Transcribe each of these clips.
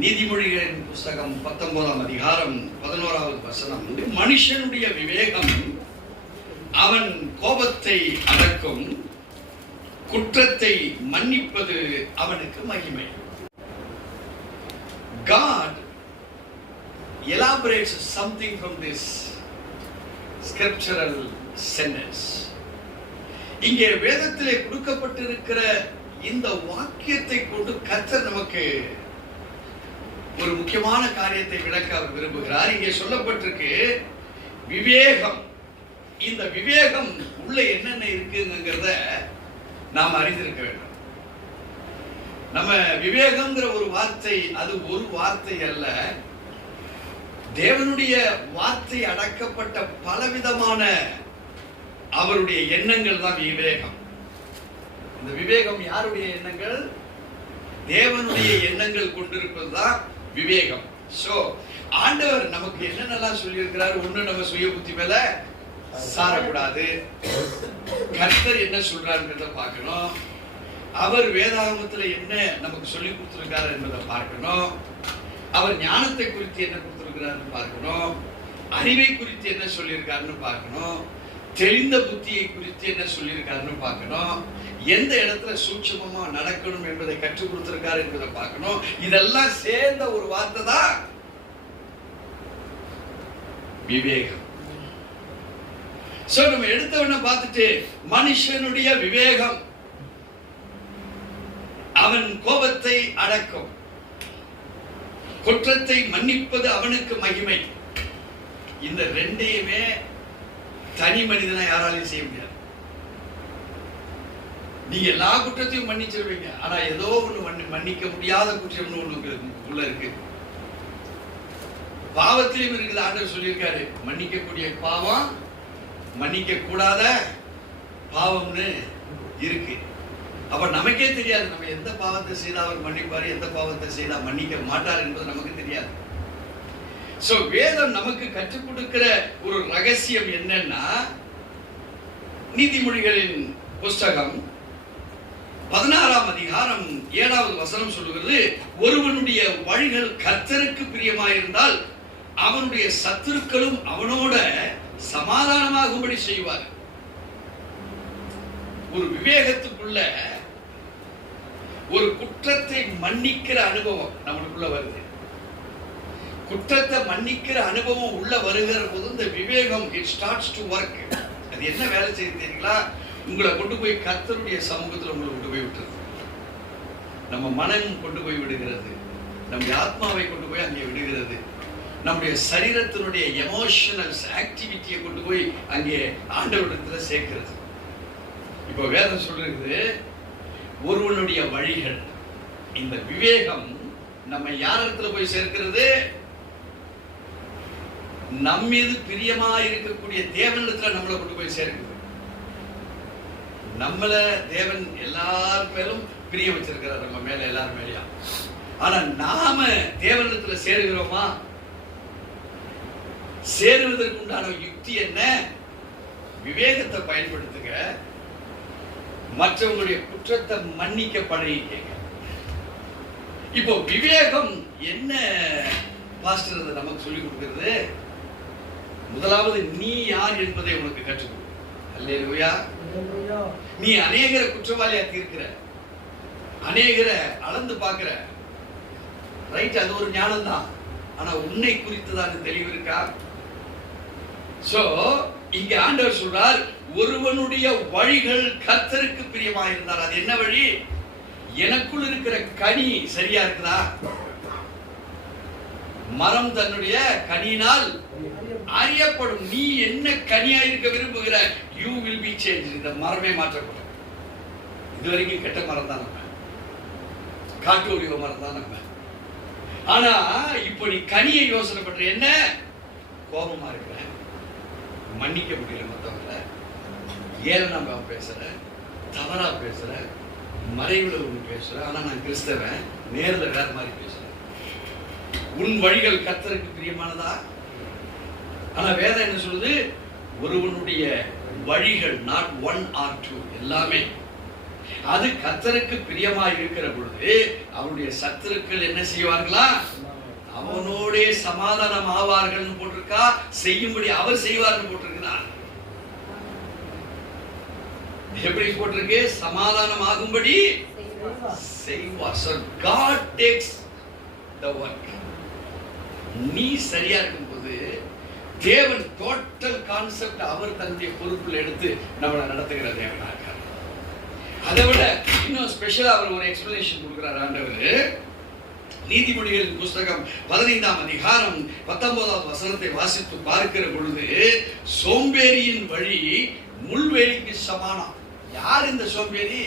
நீதிமொழிகளின் புஸ்தகம் 19ஆம் அதிகாரம் 11வது வசனம். மனுஷனுடைய விவேகம் அவன் கோபத்தை அடக்கும், குற்றத்தை மன்னிப்பது அவனுக்கு மகிமை. God elaborates something from this scriptural sentence. இங்கே வேதத்திலே கொடுக்கப்பட்டிருக்கிற இந்த வாக்கியத்தை கொண்டு கர்த்தர் நமக்கு ஒரு முக்கியமான காரியத்தை விளக்க அவர் விரும்புகிறார். இங்கே சொல்லப்பட்டிருக்கு விவேகம். இந்த விவேகம் உள்ள என்னென்ன இருக்குங்கிறத நாம் அறிந்திருக்க வேண்டும். நம்ம விவேகம்ங்கிற ஒரு வார்த்தை, அது ஒரு வார்த்தை அல்ல, தேவனுடைய வார்த்தை அடக்கப்பட்ட பலவிதமான அவருடைய எண்ணங்கள் தான் விவேகம். இந்த விவேகம் யாருடைய எண்ணங்கள்? தேவனுடைய எண்ணங்கள் கொண்டிருப்பது தான் விவேகம். சோ ஆண்டவர் நமக்கு என்னென்னலாம் சொல்லி இருக்கிறார்? ஒண்ணு, நம்ம சுய புத்தி மேல சாரக்கூடாது. கர்த்தர் என்ன சொல்றாருன்றத பார்க்கணும். அவர் வேதாகமத்துல என்ன நமக்கு சொல்லி கொடுத்திருக்காரு என்பதை பார்க்கணும். அவர் ஞானத்தை குறித்து என்ன கொடுத்திருக்கிறாருன்னு பார்க்கணும். அறிவை குறித்து என்ன சொல்லியிருக்காருன்னு பார்க்கணும். தெளிந்த புத்தியை குறித்து என்ன சொல்லியிருக்காருன்னு பார்க்கணும். எந்த இடத்துல சூட்சமமா நடக்கணும் என்பதை கற்றுக் கொடுத்திருக்காரு என்பதை பார்க்கணும். இதெல்லாம் சேர்ந்த ஒரு வார்த்தை தான் விவேகம். சோ நம்ம எடுத்தவன பார்த்துட்டு, மனுஷனுடைய விவேகம் அவன் கோபத்தை அடக்கும், குற்றத்தை மன்னிப்பது அவனுக்கு மகிமை. இந்த ரெண்டையுமே தனி மனிதனை யாராலையும் செய்ய முடியாது. நீங்க எல்லா குற்றத்தையும் மன்னிச்சிருவீங்க, ஆனா ஏதோ ஒண்ணு மன்னிக்க முடியாத குற்றம்னு ஒண்ணு உள்ள இருக்கு. பாவத்திலும் இருக்குது. ஆண்டவர் சொல்லியிருக்காரு, மன்னிக்கக்கூடிய பாவம் மன்னிக்க கூடாத பாவம்னு இருக்கு. அப்ப நமக்கே தெரியாது நம்ம எந்த பாவத்தை செய்தா அவர் மன்னிப்பாரு, எந்த பாவத்தை செய்தா மன்னிக்க மாட்டார் என்பது நமக்கு தெரியாது. சோ வேதம் நமக்கு கற்றுக் கொடுக்கிற ஒரு ரகசியம் என்னன்னா, நீதிமொழிகளின் புஸ்தகம் 16ஆம் அதிகாரம் 7வது வசனம் சொல்லுகிறது, ஒருவனுடைய வழிகள் கர்த்தருக்கு பிரியமாயிருந்தால் அவனுடைய சத்துருக்களும் அவனோட சமாதானமாகும்படி செய்வார். ஒரு விவேகத்துக்குள்ள ஒரு குற்றத்தை மன்னிக்கிற அனுபவம் நம்மளுக்குள்ள வருது. குற்றத்தை மன்னிக்கிற அனுபவம் உள்ள வருகிற போது இந்த விவேகம் இட் ஸ்டார்ட்ஸ் டு வொர்க். அது என்ன வேலை செய்யுது தெரியுங்களா? உங்களை கொண்டு போய் கர்த்தருடைய சமூகத்தில் உங்களை கொண்டு போய் விட்டுறது. நம்ம மனம் கொண்டு போய் விடுகிறது, நம்முடைய ஆத்மாவை கொண்டு போய் அங்கே விடுகிறது, நம்முடைய சரீரத்தினுடைய எமோஷனல் ஆக்டிவிட்டியை கொண்டு போய் அங்கே ஆண்டவரிடத்துல சேர்க்கிறது. இப்போ வேதம் சொல்றது, ஒருவனுடைய வழிகள். இந்த விவேகம் நம்ம யார் இடத்துல போய் சேர்க்கிறது? நம்மீது பிரியமா இருக்கக்கூடிய தேவனிடத்துல நம்மளை கொண்டு போய் சேர்க்குது. நம்மள தேவன் எல்லார் மேலும் பிரிய வச்சிருக்கிறார், நம்ம மேல எல்லார் மேலயா. ஆனா நாம தேவனிடத்துல சேருகிறோமா? சேருவதற்கு உண்டான யுக்தி என்ன? விவேகத்தை பயன்படுத்துங்க, மற்றவங்களுடைய குற்றத்தை மன்னிக்க பழகிக்கங்க. இப்போ விவேகம் என்ன பாஸ்டர் நமக்கு சொல்லிக் கொடுக்கிறது? முதலாவது, நீ யார் என்பதை உனக்கு கற்றுக் கொடு. அல்லேலூயா. நீ அநேகரை குற்றவாளியா தீர்க்கிற, அநேகரை அளந்து பார்க்கிற, ரைட், அது ஒரு ஞானம் தான். ஆனா உன்னை குறித்துதான் தெளிவு இருக்கா? சோ இங்க ஆண்டவர் சொல்றார், ஒருவனுடைய வழிகள் கர்த்தருக்கு பிரியமாயிருந்தால். அது என்ன வழி? எனக்குள் இருக்கிற கனி சரியா இருக்குதா? மரம் தன்னுடைய கனியினால் அறியப்படும். நீ என்ன கனியா இருக்க விரும்புகிற, யூ வில் பி சேஞ்ச். இந்த மரமே மாற்றப்படும். இதுவரைக்கும் கெட்ட மரம் தான் நம்ம, காட்டு ஒளிவ மரம் தான் நம்ம. ஆனா இப்போ நீ கனியை யோசனை பண்ற, என்ன? கோபமா இருக்கிற, மன்னிக்க முடியல மற்றவங்கள, ஏளனமா பேசுற, தவறா பேசுற, மறைவுல ஒண்ணு பேசுற, ஆனா நான் கிறிஸ்தவன், நேரில் வேற மாதிரி பேசுறேன். உன் வழிகள் கர்த்தருக்கு பிரியமானதா? ஆனா வேதம் என்ன சொல்லுது? ஒருவனுடைய வழிகள், நாட் ஒன் ஆர் டூ, எல்லாமே அது கர்த்தருக்கு பிரியமாய் இருக்கிற பொழுது அவருடைய சத்துருக்கள் என்ன செய்வார்களா? அவனோடே சமாதானம் ஆவார்கள் போட்டிருக்கா, செய்யும்படி அவர் செய்வார்கள் போட்டிருக்கிறார். எப்படி போட்டிருக்கு? சமாதானம் ஆகும்படி செய்வார். So God takes the work. நீ சரியா இருக்கும்போது தேவன் டோட்டல் கான்செப்ட் அவர் தன்னுடைய பொறுப்பில் எடுத்து நம்மளை நடத்துகிற தேவனா இருக்கார். அதை விட இன்னும் ஸ்பெஷலா அவர் ஒரு எக்ஸ்பிளனேஷன் கொடுக்கிறார் ஆண்டவர். நீதிமொழிகளின் புஸ்தகம் 15ஆம் அதிகாரம் 19வது வசனத்தை வாசித்து பார்க்கிற பொழுது, சோம்பேறியின் வழி முள்வேலிக்கு சமானம். யார் இந்த சோம்பேறி?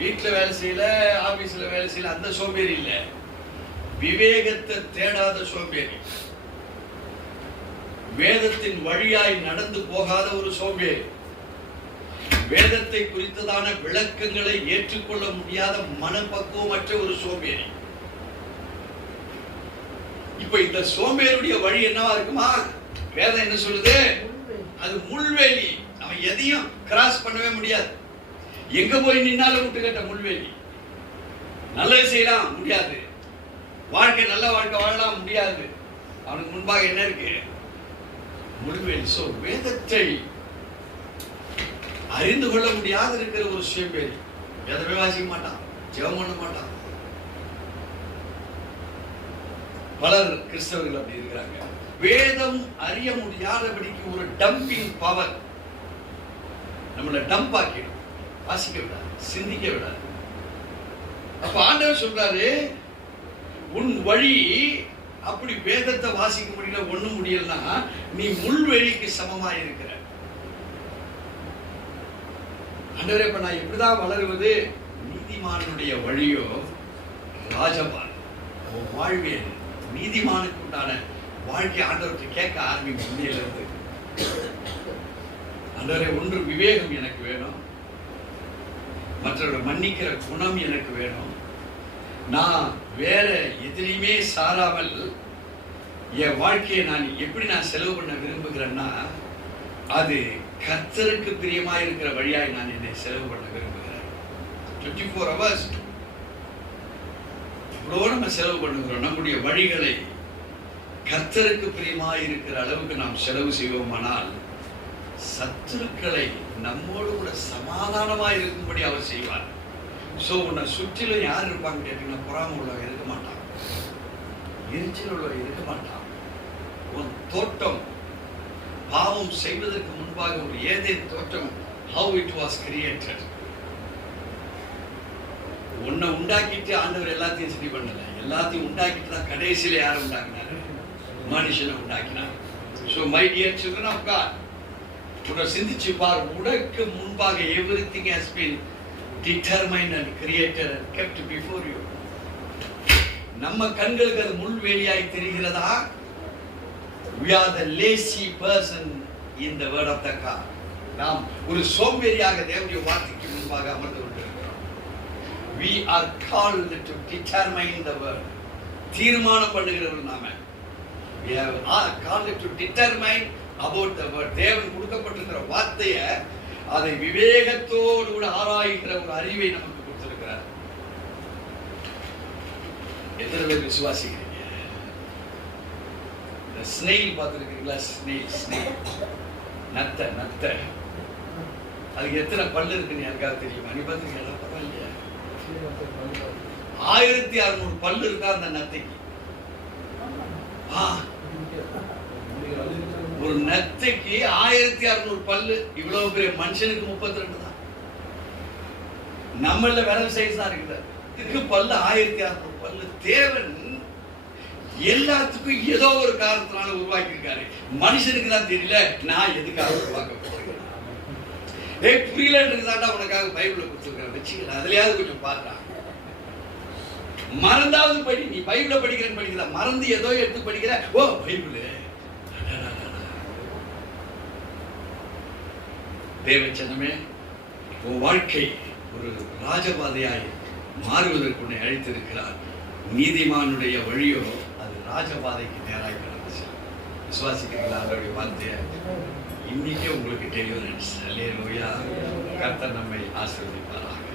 வீட்டுல வேலை செய்யல, ஆபீஸ்ல வேலை செய்யல, அந்த சோம்பேறி இல்ல. விவேகத்தை தேடாத சோம்பேறி, வேதத்தின் வழியாய் நடந்து போகாத ஒரு சோம்பேறி, வேதத்தை குறித்ததான விளக்கங்களை ஏற்றுக்கொள்ள முடியாத மனப்பக்குவமற்ற ஒரு சோம்பேறி. இப்ப இந்த சோம்பேறியுடைய வழி என்னவா இருக்குமா? வேதம் என்ன சொல்லுது? அது முள்வேலி. அவன் எதையும் கிராஸ் பண்ணவே முடியாது. எங்க போய் நின்னாலும் விட்டுக்கட்ட முள்வேலி. நல்லது செய்யலாம் முடியாது, வாழ்க்கை நல்ல வாழ்க்கை வாழலாம் முடியாது. அவனுக்கு முன்பாக என்ன இருக்கு? முள்வேலி. சோ வேதத்தை அறிந்து கொள்ள முடியாது இருக்கிற ஒரு சோம்பேறி. வேதமே வாசிக்க மாட்டான், ஜெபம் பண்ண மாட்டான். பலர் கிறிஸ்தவர்கள் அப்படி இருக்கிறாங்க. வேதம் அறிய முடியாதபடிக்கு ஒரு டம்பிங் பவர் நம்மளை டம்ப் ஆக்கிடும், வாசிக்க விடாது, சிந்திக்க விடாது. அப்ப ஆண்டவர் சொல்றாரு, உன் வழி அப்படி வேதத்தை வாசிக்க முடியல, ஒண்ணும் முடியலன்னா நீ முள்வெளிக்கு சமமா இருக்கிற. ஆண்டவரே, இப்ப நான் எப்படிதான் வளருவது? நீதிமானுடைய வழியோ ராஜபான். வாழ்வியல் நீதிமானுக்கு உண்டான வாழ்க்கை ஆண்டவருக்கு கேட்க ஆரம்பிக்கும். முன்னிலிருந்து ஆண்டவரே, ஒன்று விவேகம் எனக்கு வேணும், மற்றவர்களை மன்னிக்கிற குணம் எனக்கு வேணும். நான் வேற எதிலையுமே சாராமல் என் வாழ்க்கையை நான் எப்படி செலவு பண்ண விரும்புகிறேன்னா, அது கர்த்தருக்கு பிரியமாய் இருக்கிற வழியாய் நான் என்னை செலவு பண்ண விரும்புகிறேன். 24 hours இவ்வளோ நம்ம செலவு பண்ணுகிறோம். நம்முடைய வழிகளை கர்த்தருக்கு பிரியமாய் இருக்கிற அளவுக்கு நாம் செலவு செய்வோமானால், சத்துருக்களை நம்மோடு கூட சமாதானமாய் இருக்கும்படி அவர் செய்வார். சோ உன்னை சுற்றிலும் யார் இருப்பாங்க கேட்டீங்கன்னா, பொறாமை உள்ளவங்க இருக்க மாட்டான், எரிச்சல் உள்ளவங்க இருக்க மாட்டான். உன் தோட்டம் பாவம் செய்வதற்கு முன்பாக ஒரு ஏதேன் தோட்டம், how it was created. உன்னை உண்டாக்கிட்டு ஆண்டவர் எல்லாத்தையும் சரி பண்ணல, எல்லாத்தையும் உண்டாக்கிட்டு தான் கடைசியில யார் உண்டாக்கினாரு? மனுஷனை உண்டாக்கினார். So my dear children of God, உன்னை சிந்திச்சு பார். உனக்கு முன்பாக everything has been determined and created and kept before you. நம்ம கண்களுக்கு அது முள்வேலியாய் தெரிகிறதா? We are the lazy person in the word of the God. நாம் ஒரு சோம்பேறியாக தேவனுடைய வார்த்தைக்கு முன்பாக அமர்ந்து கொண்டிருக்கிறோம். We are called to determine the word. தீர்மானம் பண்ணுகிறவர்கள் நாம. We are called to determine about the word. தேவன் கொடுக்கப்பட்டிருக்கிற வார்த்தையை அதை விவேகத்தோடு கூட ஆராய்கிற ஒரு அறிவை நமக்கு கொடுத்திருக்கிறார். எத்தனை பேர் விசுவாசிக்கிறீங்க? ஸ்னெயில் பார்த்துருக்கீங்களா? ஸ்னெயில் நத்தை. அதுக்கு எத்தனை பல்லு இருக்குன்னு யாருக்காவது தெரியுமா? நீ பார்த்துருக்கீங்களா? பரவாயில்லையா? 1600 பல்லு இருக்கா அந்த நத்தைக்கு. ஒரு நத்தைக்கு 1600 பல்லு. இவ்வளவு பெரிய மனுஷனுக்கு 32 தான். நம்மள விரல் சைஸ் தான் இருக்குது. இதுக்கு பல்லு 1600 பல்லு. தேவன் எல்லாத்துக்கும் ஏதோ ஒரு காரணத்தினால உருவாக்கி இருக்காரு. மனுஷனுக்கு தான் தெரியல நான் எதுக்காக உருவாக்கப்பட்டிருக்கேன். புரியலன்றதுதான்டா உனக்காக பைபிளை கொடுத்துருக்கேன், வச்சுக்கல. அதுலயாவது கொஞ்சம் பாருடா. மறந்தாவது படி. நீ பைபிளை படிக்கிறேன்னு படிக்கிற, மறந்து ஏதோ எடுத்து படிக்கிற. ஓ பைபிள். தேவச்சனமே, உன் வாழ்க்கை ஒரு ராஜபாதையாய் மாறுவதற்கு உன்னை அழைத்திருக்கிறார். நீதிமானுடைய வழியோ அது ராஜபாதைக்கு நேராக நடந்துச்சு. விசுவாசிக்கிறீங்களா? அவருடைய வார்த்தையை இன்னைக்கே உங்களுக்கு டெலிவரன்ஸ். அல்லேலூயா. கர்த்தர் நம்மை ஆசீர்வதிப்பாராக.